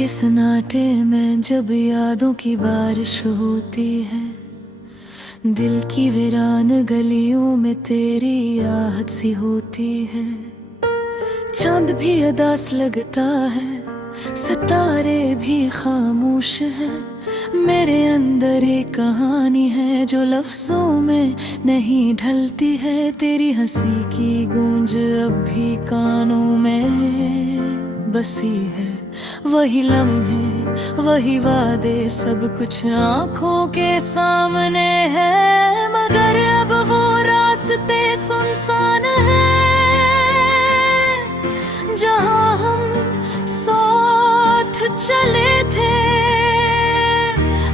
के सन्नाटे में जब यादों की बारिश होती है, दिल की वीरान गलियों में तेरी आहट सी होती है। चांद भी उदास लगता है, सितारे भी खामोश हैं। मेरे अंदर एक कहानी है जो लफ्जों में नहीं ढलती है। तेरी हंसी की गूंज अब भी कानों में बसी है। वही लम्हे, वही वादे, सब कुछ आंखों के सामने है, मगर अब वो रास्ते सुनसान है जहां हम साथ चले थे।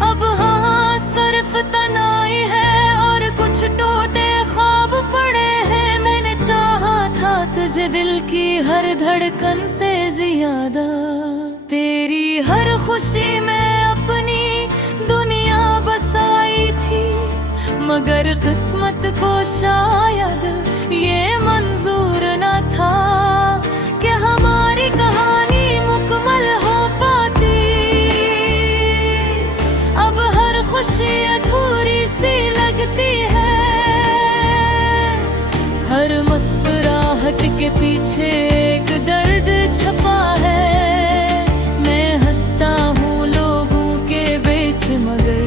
अब हाँ सिर्फ तन्हाई है और कुछ टूटे ख्वाब पड़े हैं। मैंने चाहा था तुझे दिल की हर धड़कन से ज्यादा, तेरी हर खुशी में अपनी दुनिया बसाई थी, मगर किस्मत को शायद ये मंजूर न था कि हमारी कहानी मुकम्मल हो पाती। अब हर खुशी अधूरी सी लगती है, हर मुस्कुराहट के पीछे एक दर्द छपा है। मैं हंसता हूँ लोगों के बीच, मगर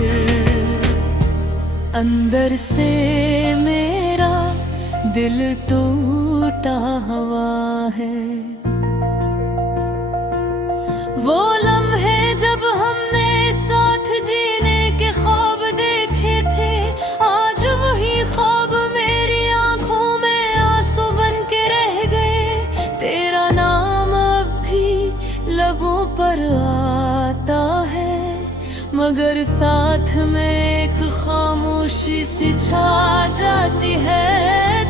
अंदर से मेरा दिल टूटा हुआ है। वो लम्हे जब हमने साथ जीने के ख्वाब देखे थे, आज वही ख्वाब मेरी आंखों में आंसू बन के रह गए। तेरा नाम अब भी लबों पर आता है, मगर साथ में एक खामोशी सी छा जाती है।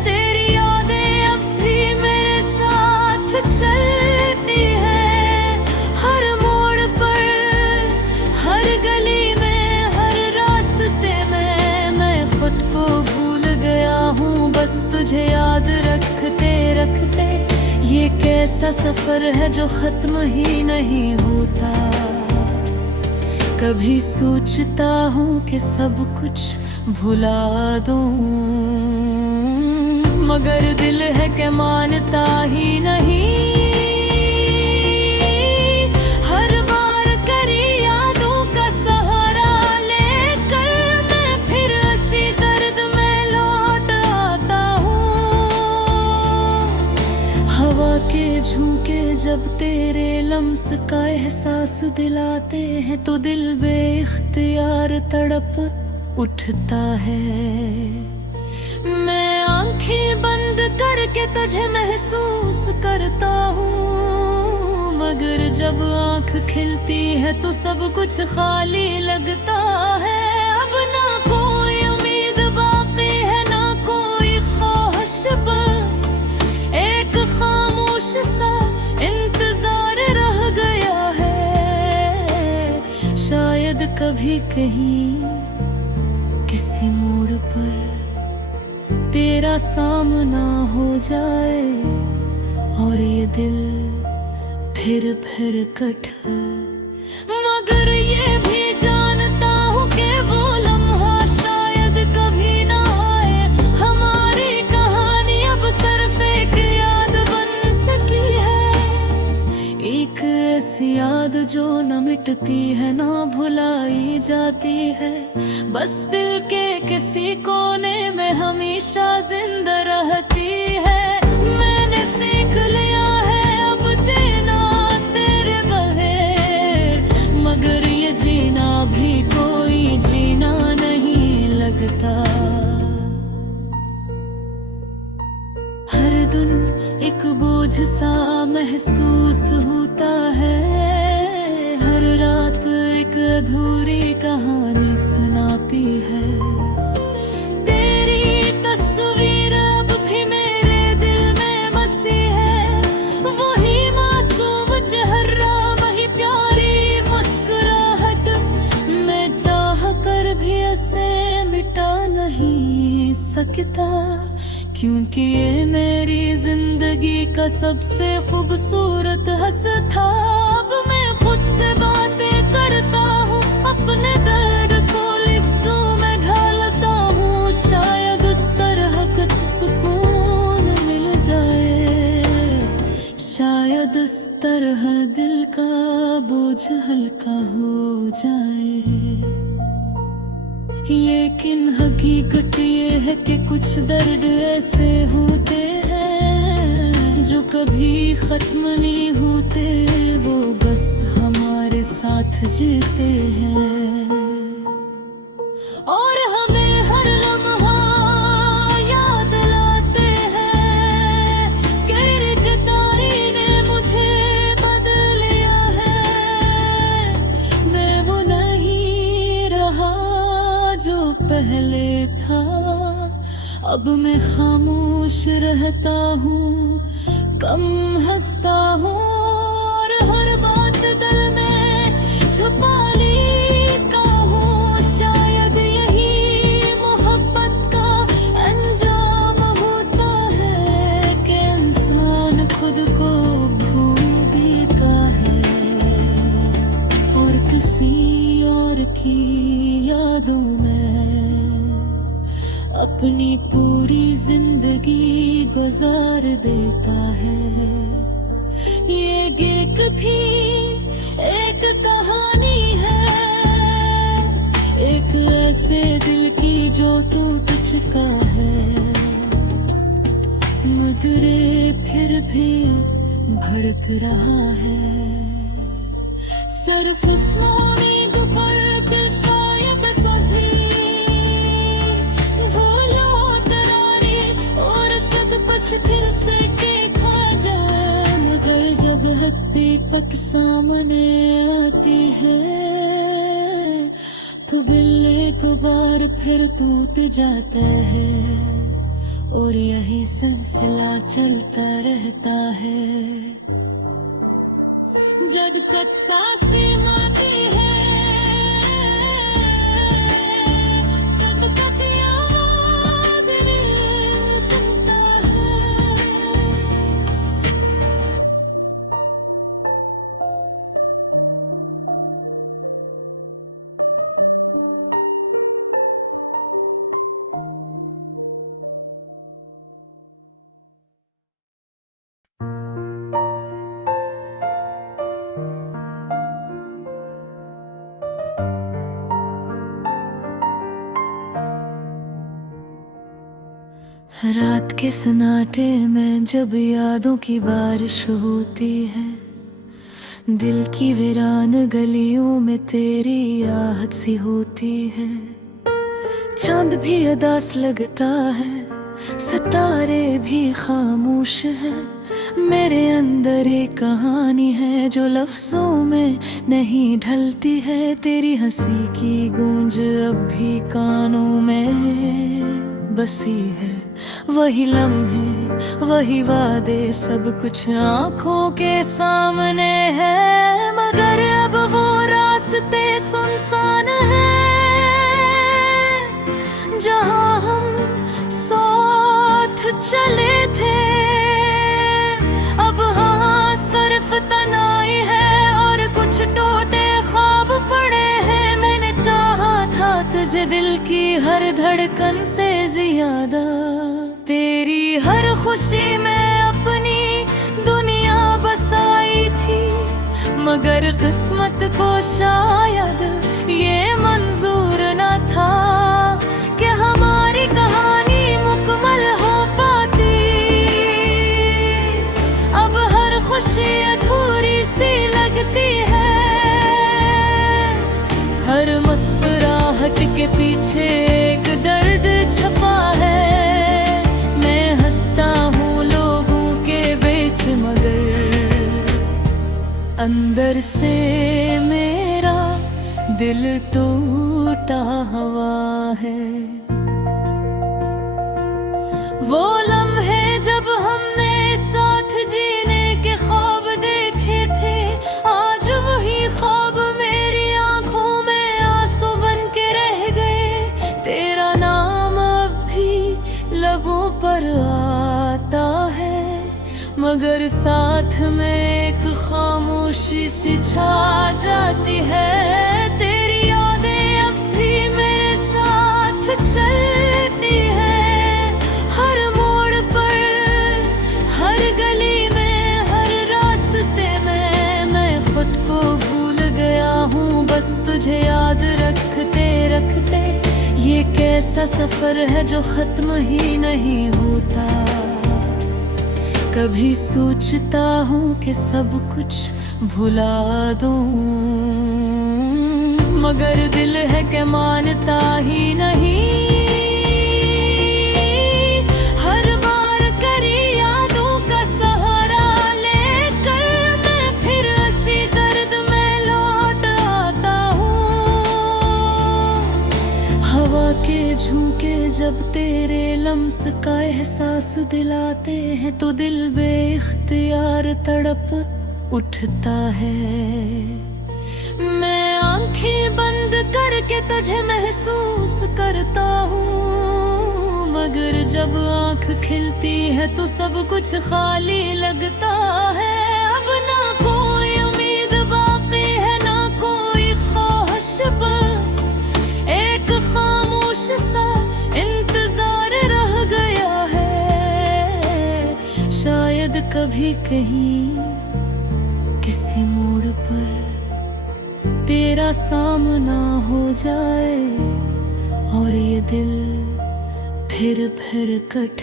तेरी यादें अब भी मेरे साथ चलती है, हर मोड़ पर, हर गली में, हर रास्ते में। मैं खुद को भूल गया हूँ बस तुझे याद रखते रखते। ये कैसा सफर है जो खत्म ही नहीं होता। कभी सोचता हूँ कि सब कुछ भुला दूँ, मगर दिल है कि मानता ही नहीं। हर बार करी यादों का सहारा लेकर मैं फिर उसी दर्द में लौट आता हूँ। हवा के झोंके जब तेरे लम्स का एहसास दिलाते हैं, तो दिल बेइख्तियार तड़प उठता है। मैं आंखें बंद करके तुझे महसूस करता हूँ, मगर जब आंख खिलती है तो सब कुछ खाली लगता है। अब ना कोई उम्मीद बाकी है, ना कोई ख्वाहिश, बस एक खामोश सा इंतजार रह गया है। शायद कभी कहीं किसी मोड़ पर तेरा सामना हो जाए और ये दिल फिर कट, मगर ये भी जानता हूँ कि वो लम्हा शायद कभी ना आए। हमारी कहानी अब सिर्फ एक याद बन चुकी है, एक ऐसी याद जो न मिटती है ना भुलाई जाती है, बस दिल के किसी कोने में हमेशा जिंदा रहती है। मैंने सीख लिया है अब जीना तेरे बगैर, मगर ये जीना भी कोई जीना नहीं लगता। हर दिन एक बोझ सा महसूस होता है, हर रात एक अधूरी कहानी सुनाती है। तेरी तस्वीर अब भी मेरे दिल में बसी है, वही मासूम चेहरा, वही प्यारी मुस्कुराहट। मैं चाह कर भी इसे मिटा नहीं सकता, क्योंकि ये मेरी जिंदगी का सबसे खूबसूरत हंस था। अब मैं खुद से बोझ हल्का हो जाए। लेकिन हकीकत ये है कि कुछ दर्द ऐसे होते हैं जो कभी खत्म नहीं होते, वो बस हमारे साथ जीते हैं और हमें हर लम्हा याद लाते हैं कि मेरी जुदाई ने मुझे बदल लिया है। मैं वो नहीं रहा जो पहले था, अब मैं खामोश रहता हूँ, कम हंसता हूँ और हर बात दिल में छुपा लेता हूँ। शायद यही मोहब्बत का अंजाम होता है कि इंसान खुद को भूल देता है और किसी और की यादों में अपनी पूरी जिंदगी गुजार देता है। ये एक भी एक कहानी है, एक ऐसे दिल की जो टूट चुका है, मगर फिर भी भड़क रहा है। सिर्फ उम्मीद पर कि शायद कभी भूलो दरारे और सब कुछ फिर से देखा जाए, मगर जब हकीकत सामने आती है तो दिल एक बार फिर टूट जाता है और यही सिलसिला चलता रहता है। जब तक सांसें आती है, जब तक याद दिल सुनता है। रात के सन्नाटे में जब यादों की बारिश होती है, दिल की वीरान गलियों में तेरी आहट सी होती है। चांद भी उदास लगता है, सितारे भी खामोश हैं। मेरे अंदर एक कहानी है जो लफ्जों में नहीं ढलती है। तेरी हंसी की गूंज अब भी कानों में बसी है। वही लम्हे, वही वादे, सब कुछ आंखों के सामने है, मगर अब वो रास्ते सुनसान है जहां हम साथ चले थे। अब हाँ सिर्फ तनाई है और कुछ टूटे ख्वाब पड़े हैं। मैंने चाहा था तुझे दिल की हर धड़कन से ज्यादा, तेरी हर खुशी में अपनी दुनिया बसाई थी, मगर किस्मत को शायद ये मंजूर न था कि हमारी कहानी मुकम्मल हो पाती। अब हर खुशी अधूरी सी लगती है, हर मुस्कुराहट के पीछे एक दर्द छपा है। मैं हंसता हूँ लोगों के बीच, मगर अंदर से मेरा दिल टूटा हुआ है। वो लम्हे जब हमने साथ जीने के ख्वाब देखे थे, आज वही ख्वाब मेरी आंखों में आंसू बन के रह गए। तेरा नाम अब भी लबों पर आता है, मगर साथ में एक खामोशी सी छा जाती है। तेरी यादें अब भी मेरे साथ चलती है, हर मोड़ पर, हर गली में, हर रास्ते में। मैं खुद को भूल ऐसा सफर है जो खत्म ही नहीं होता। कभी सोचता हूँ कि सब कुछ भुला दूँ, मगर दिल है कि मानता ही नहीं। हर बार करी यादों का सहारा लेकर मैं फिर उसी दर्द में लौट आता हूँ। हवा के झोंके जब तेरे लम्स का एहसास दिलाते हैं तो दिल बेइख्तियार तड़प उठता है। मैं आंखें बंद करके तुझे महसूस करता हूँ, मगर जब आंख खिलती है तो सब कुछ खाली लगता है। अब ना कोई उम्मीद बाकी है, ना कोई ख्वाहिश, बस एक खामोश सा इंतजार रह गया है। शायद कभी कहीं किसी मोड़ पर तेरा सामना हो जाए और ये दिल फिर कट,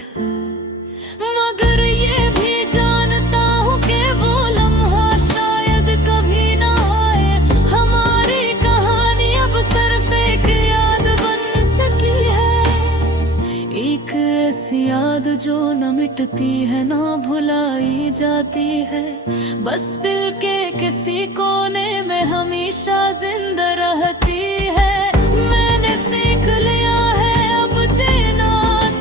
मगर ये भी जानता हूँ कि वो लम्हा शायद कभी ना आए। हमारी कहानी अब सिर्फ एक याद बन चुकी है, एक ऐसी याद जो न मिटती है ना भुलाई जाती है, बस दिल के किसी कोने में हमेशा जिंदा रहती है। मैंने सीख लिया है अब जीना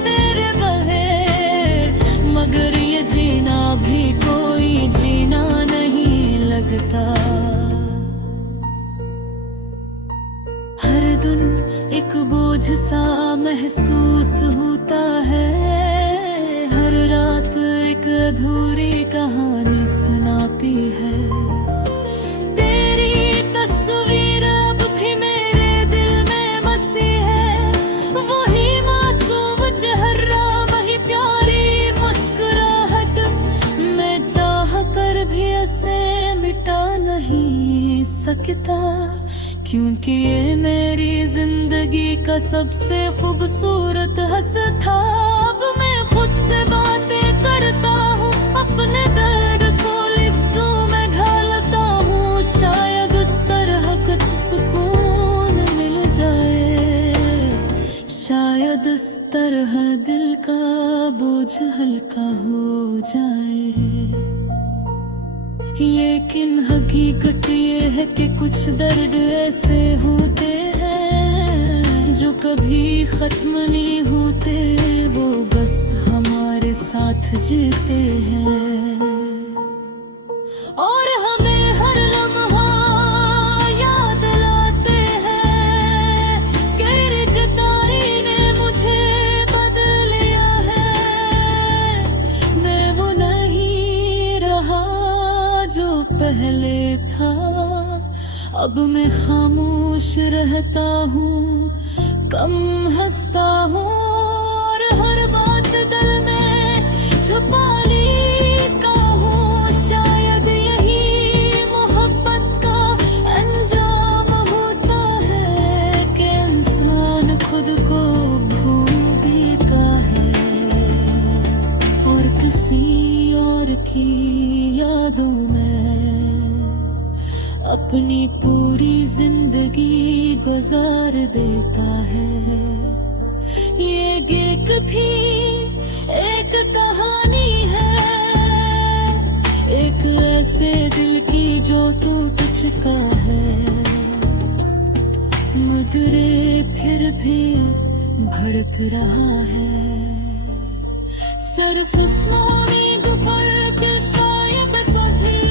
तेरे बगैर, मगर ये जीना भी कोई जीना नहीं लगता। हर दिन एक बोझ सा महसूस होता है, हर रात एक अधूरी कहानी सुनाती है। तेरी तस्वीर अब भी मेरे दिल में बसी है, वही मासूम चेहरा, वही प्यारी मुस्कुराहट। मैं चाह कर भी इसे मिटा नहीं सकता, क्योंकि ये मेरी जिंदगी का सबसे खूबसूरत हंस था। अब मैं खुद से बातें करता हूँ, अपने दर्द को लफ्ज़ों में ढालता हूँ। शायद इस तरह कुछ सुकून मिल जाए, शायद इस तरह दिल का बोझ हल्का हो जाए। लेकिन हकीकत ये है कि कुछ दर्द ऐसे होते हैं जो कभी खत्म नहीं होते, वो बस हमारे साथ जीते हैं और हमें हर लम्हा याद लाते हैं कि जुदाई ने मुझे बदल लिया है। मैं वो नहीं रहा जो पहले था, अब मैं खामोश रहता हूँ, कम हंसता हूँ और हर बात दिल में छुपा लेता हूँ। शायद यही मोहब्बत का अंजाम होता है कि इंसान खुद को भूल देता है और किसी और की यादों में अपनी पूरी जिंदगी गुजार देता है। ये एक भी एक कहानी है, एक ऐसे दिल की जो टूट चुका है, मगर फिर भी भड़क रहा है। सिर्फ इस उम्मीद पर कि शायद कभी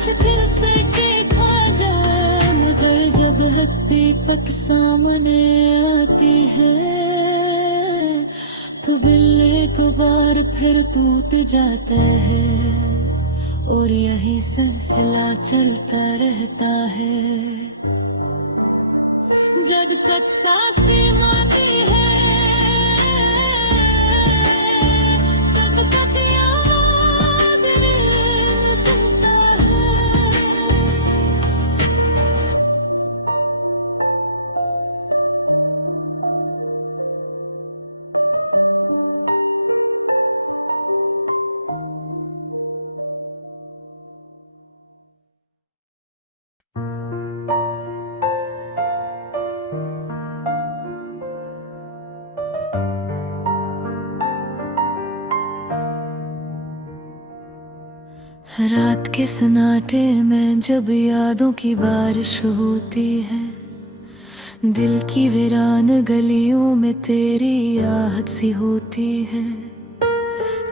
कुछ फिर से देखा जाए, मगर जब हकीकत सामने आती है तो दिल एक बार फिर टूट जाता है और यही सिलसिला चलता रहता है। जब तक सांसें आती है, जब तक याद सुनता है, के सन्नाटे में जब यादों की बारिश होती है, दिल की वीरान गलियों में तेरी आहट सी होती है।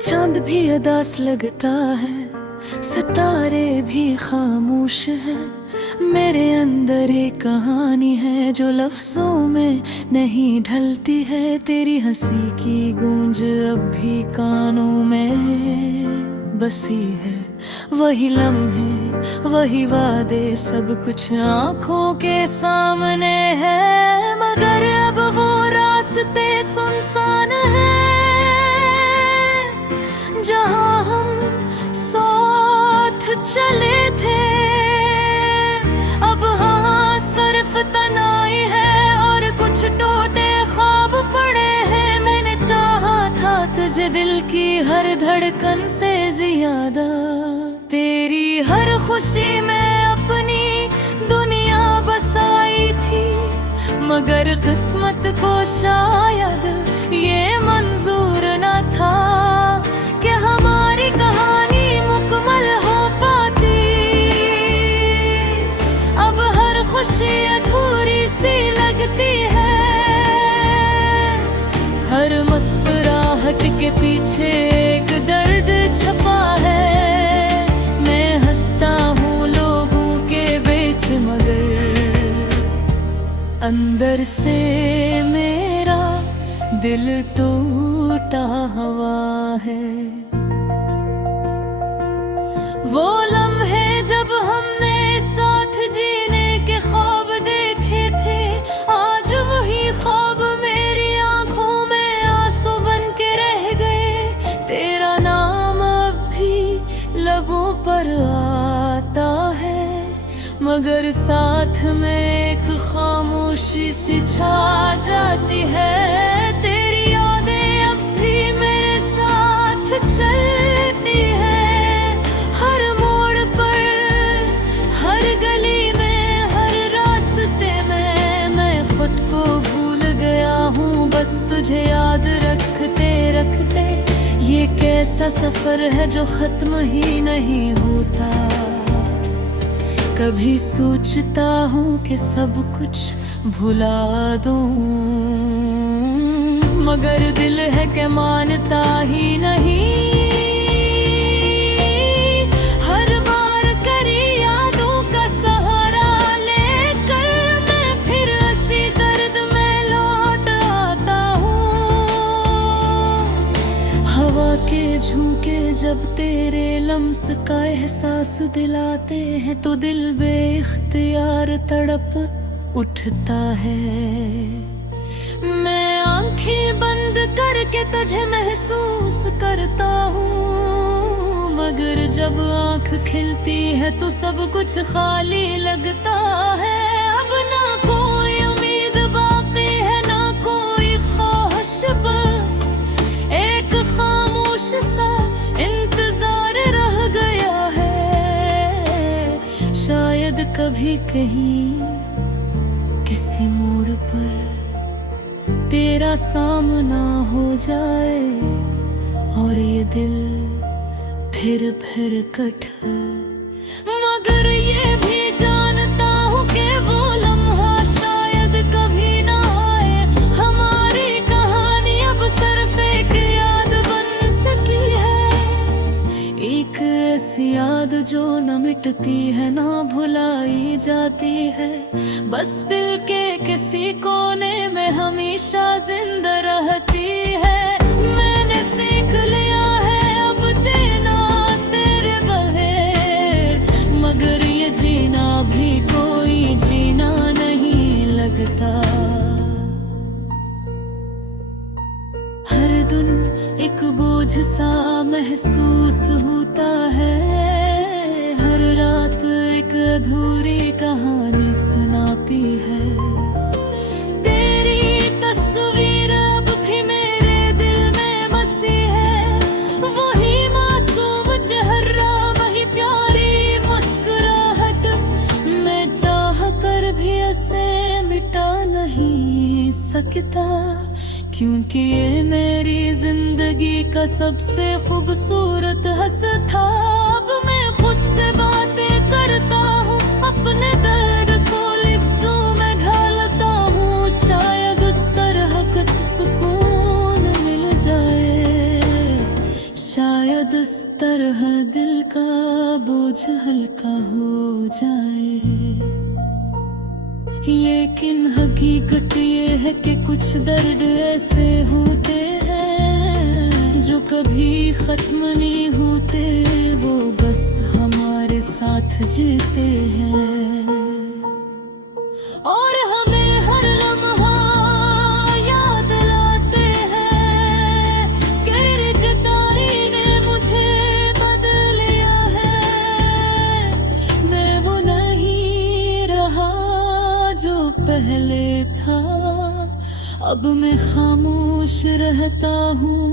चांद भी उदास लगता है, सितारे भी खामोश हैं। मेरे अंदर एक कहानी है जो लफ्जों में नहीं ढलती है। तेरी हंसी की गूंज अब भी कानों में बसी है। वही लम्हे, वही वादे, सब कुछ आंखों के सामने है, मगर अब वो रास्ते सुनसान है जहां हम साथ चले थे। अब हाँ सिर्फ तन्हाई है और कुछ टूटे ख्वाब पड़े हैं। मैंने चाहा था तुझे दिल की हर धड़कन से ज्यादा, तेरी हर खुशी में अपनी दुनिया बसाई थी, मगर किस्मत को शायद ये मंजूर न था कि हमारी कहानी मुकम्मल हो पाती। अब हर खुशी अधूरी सी लगती है, हर मुस्कुराहट के पीछे एक दर्द छपा है। मैं हंसता हूँ लोगों के बीच, मगर अंदर से मेरा दिल टूटा हुआ है। वो लम्हे जब हमने साथ जीने के ख्वाब देखे थे, आज वही ख्वाब मेरी आंखों में आंसू बन के रह गए। तेरा नाम अब भी लबों पर आता है, मगर साथ में एक खामोशी सी छा जाती है। तेरी यादें अब भी मेरे साथ चलती है, हर मोड़ पर, हर गली में, हर रास्ते में। मैं खुद को भूल गया हूँ बस तुझे याद रखते रखते। ये कैसा सफर है जो खत्म ही नहीं होता। कभी सोचता हूँ कि सब कुछ भुला दूँ, मगर दिल है कि मानता ही नहीं। हर बार करी यादों का सहारा लेकर मैं फिर उसी दर्द में लौट आता हूँ। हवा के झोंके जब तेरे लम्स का एहसास दिलाते हैं, तो दिल बेइख्तियार तड़प उठता है। मैं आंखें बंद करके तुझे महसूस करता हूँ, मगर जब आंख खिलती है तो सब कुछ खाली लगता है। अब ना कोई उम्मीद बाकी है, ना कोई ख्वाहिश, बस एक खामोश सा इंतजार रह गया है। शायद कभी कहीं किसी मोड़ पर तेरा सामना हो जाए और ये दिल फिर कट, मगर ये भी जानता हूँ कि वो लम्हा शायद कभी ना आए। हमारी कहानी अब सिर्फ एक याद बन चुकी है, एक ऐसी याद जो न मिटती है ना भुलाई जाती है, बस दिल के किसी कोने में हमेशा जिंदा रहती है। मैंने सीख लिया है अब जीना तेरे बगैर, मगर ये जीना भी कोई जीना नहीं लगता। हर दिन एक बोझ सा महसूस होता है, हर रात एक अधूरी कहानी सुनाती है। तेरी तस्वीर अब भी मेरे दिल में बसी है, वही मासूम चेहरा, वही प्यारी मुस्कुराहट। मैं चाह कर भी इसे मिटा नहीं सकता, क्योंकि ये मेरी जिंदगी का सबसे खूबसूरत हंस था। अब मैं खुद से हल्का हो जाए। लेकिन हकीकत ये है कि कुछ दर्द ऐसे होते हैं जो कभी खत्म नहीं होते, वो बस हमारे साथ जीते हैं और हमें हर लम्हा याद लाते हैं कि तेरी जुदाई ने मुझे बदल लिया है। मैं वो नहीं रहा जो पहले था, अब मैं खामोश रहता हूँ,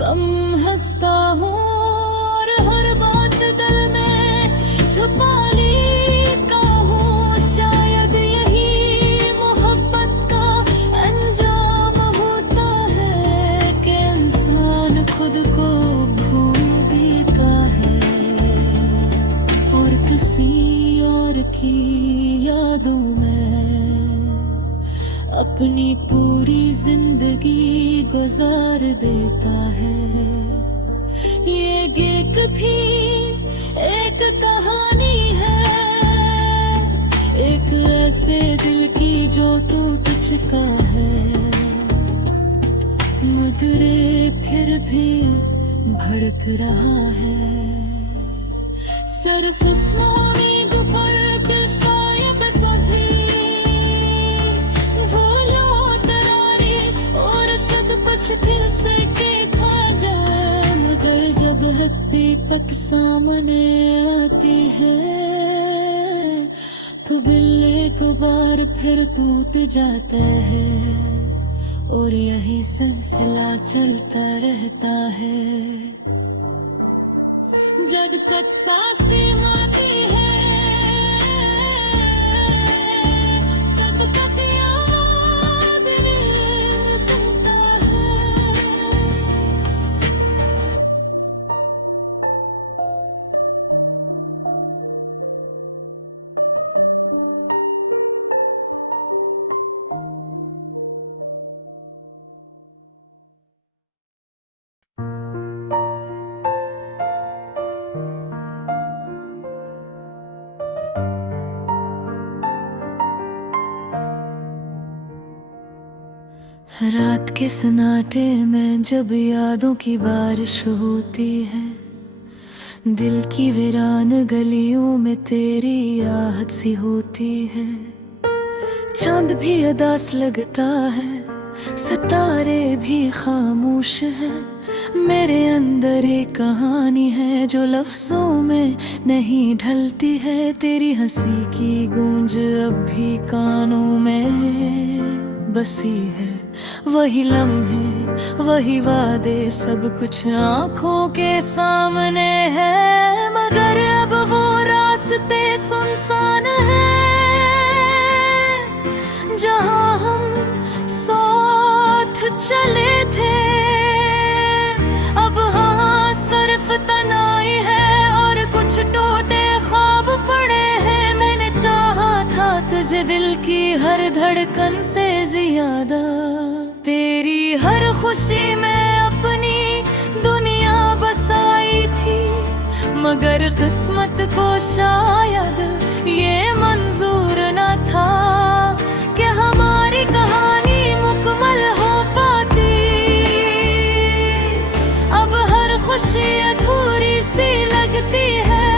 कम हंसता हूँ और हर बात दिल में छुपा लेता हूँ। शायद यही मोहब्बत का अंजाम होता है कि इंसान खुद को भूल देता है और किसी और की यादों में अपनी पूरी जिंदगी गुजार देता है। ये एक भी एक कहानी है, एक ऐसे दिल की जो टूट चुका है, मगर फिर भी भड़क रहा है। सिर्फ उम्मीद पर के शायद कभी कुछ फिर से देखा जाए, मगर जब हकीकत सामने आती है तो दिल एक बार फिर टूट जाता है और यही सिलसिला चलता रहता है जब तक सांसें आती है, जब तक याद दिल सुनता है। रात के सन्नाटे में जब यादों की बारिश होती है, दिल की वीरान गलियों में तेरी आहट सी होती है। चांद भी उदास लगता है, सितारे भी खामोश हैं। मेरे अंदर एक कहानी है जो लफ्जों में नहीं ढलती है। तेरी हंसी की गूंज अब भी कानों में बसी है। वही लम्हे वही वादे सब कुछ आंखों के सामने है, मगर अब वो रास्ते सुनसान है जहां हम साथ चले थे। अब हाँ सिर्फ तनाई है और कुछ टूटे ख्वाब पड़े हैं। मैंने चाहा था तुझे दिल की हर धड़कन से ज्यादा, तेरी हर खुशी में अपनी दुनिया बसाई थी, मगर किस्मत को शायद ये मंजूर न था कि हमारी कहानी मुकम्मल हो पाती। अब हर खुशी अधूरी सी लगती है,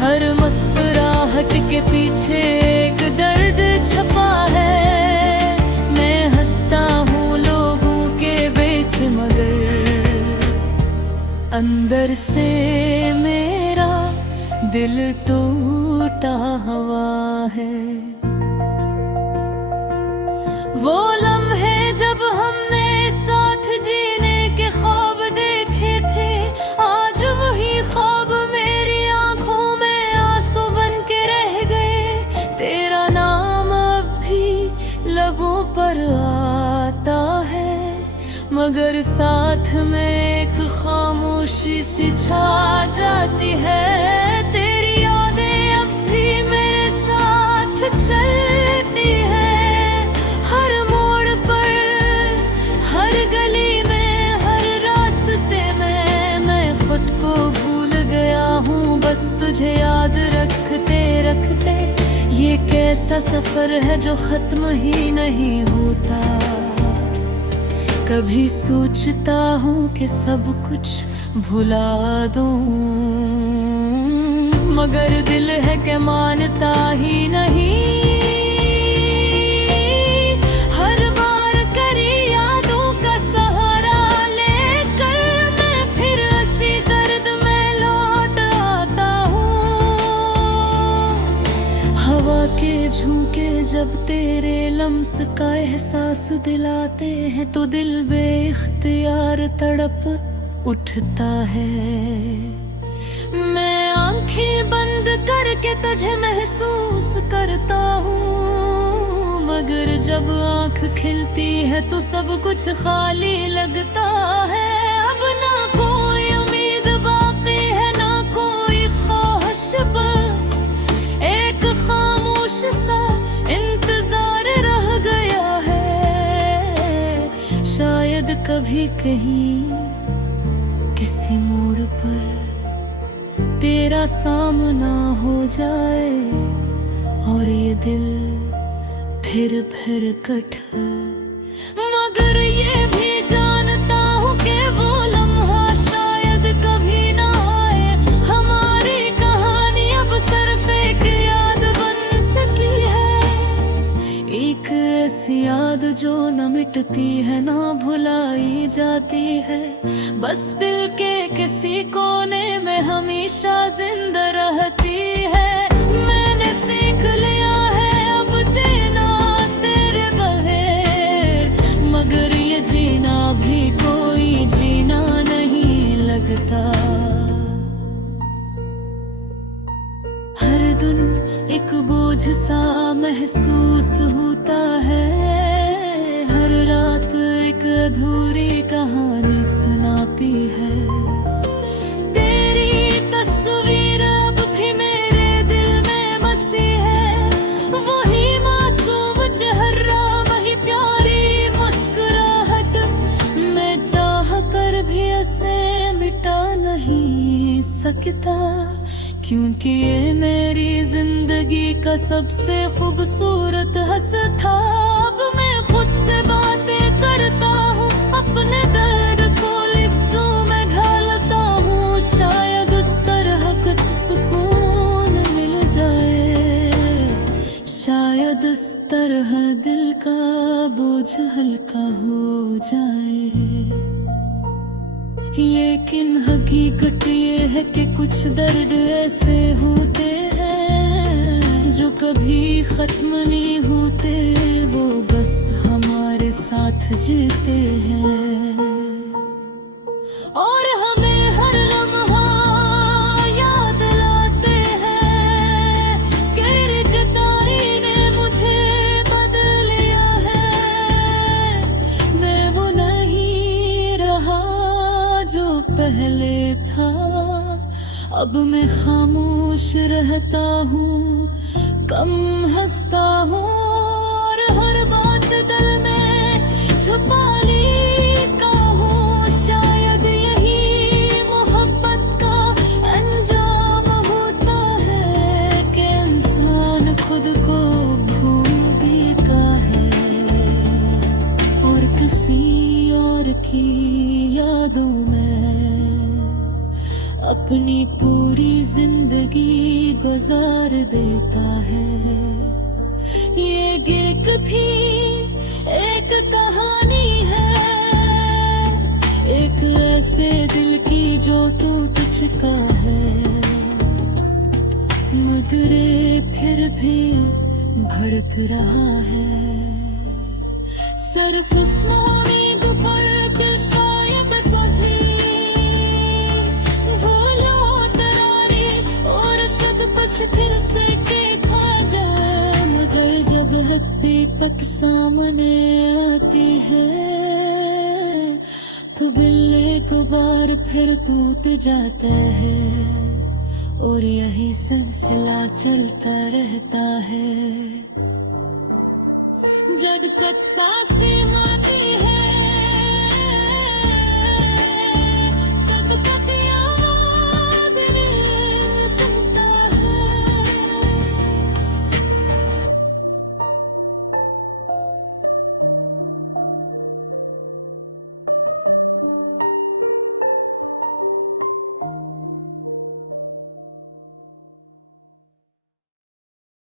हर मुस्कुराहट के पीछे एक दर्द छपा है। मैं हंसता हूँ लोगों के बीच, मगर अंदर से मेरा दिल टूटा हुआ है। वो लम्हे जब हमने साथ जीने के ख्वाब देखे थे, आज वही ख्वाब मेरी आंखों में आंसू बन के रह गए। तेरा नाम अब भी लबों पर आता है, मगर साथ में एक खामोशी सी छा जाती है। तेरी यादें अब भी मेरे साथ चलती है, हर मोड़ पर हर गली में हर रास्ते में। मैं खुद को भूल गया बस तुझे याद रखते रखते। ये कैसा सफर है जो खत्म ही नहीं होता। कभी सोचता हूँ कि सब कुछ भुला दूँ, मगर दिल है कि मानता ही नहीं। हर बार करी यादों का सहारा लेकर मैं फिर उसी दर्द में लौट आता हूँ। हवा के झोंके जब तेरे लम्स का एहसास दिलाते हैं तो दिल बेइख्तियार तड़प उठता है। मैं आंखें बंद करके तुझे महसूस करता हूँ, मगर जब आंख खिलती है तो सब कुछ खाली लगता है। अब ना कोई उम्मीद बाकी है, ना कोई ख्वाहिश, बस एक खामोश सा इंतजार रह गया है। शायद कभी कहीं किसी मोड़ पर तेरा सामना हो जाए और ये दिल फिर कट। मगर ये भी जानता हूँ कि वो लम्हा शायद कभी ना आए। हमारी कहानी अब सिर्फ एक याद बन चुकी है, एक ऐसी याद जो न मिटती है ना भुलाई जाती है, बस दिल के किसी कोने में हमेशा जिंदा रहती है। मैंने सीख लिया है अब जीना तेरे बगैर, मगर ये जीना भी कोई जीना नहीं लगता। हर दिन एक बोझ सा महसूस होता है, हर रात एक अधूरी कहानी सुनाती है। तेरी तस्वीर अब भी मेरे दिल में बसी है, वही मासूम चेहरा, वही प्यारी मुस्कुराहट। मैं चाह कर भी इसे मिटा नहीं सकता, क्योंकि ये मेरी जिंदगी का सबसे खूबसूरत हंस था। अब मैं खुद से बातें करता हूँ, अपने दर्द को लिफ्ज़ों में ढालता हूँ। शायद इस तरह कुछ सुकून मिल जाए, शायद इस तरह दिल का बोझ हल्का हो जाए। लेकिन हकीकत ये है कि कुछ दर्द ऐसे होते हैं जो कभी खत्म नहीं होते, वो बस हमारे साथ जीते हैं और हमें हर लम्हा याद लाते हैं कि जुदाई ने मुझे बदल लिया है। मैं वो नहीं रहा जो पहले था, अब मैं खामोश रहता हूँ, कम हंसता हूँ और हर बात दिल में छुपा लेता हूँ। शायद यही मोहब्बत का अंजाम होता है कि इंसान खुद को भूल देता है और किसी और की यादों में अपनी पूरी जिंदगी गुजार देता है। ये गिर्क भी एक कहानी है, एक ऐसे दिल की जो टूट चुका है, मगर फिर भी भड़क रहा है। सिर्फ उम्मीद पर के शायद कभी कुछ फिर से देखा जाए, मगर जब हकीकत सामने आती है तो दिल एक बार फिर टूट जाता है और यही सिलसिला चलता रहता है। जब तक सांसें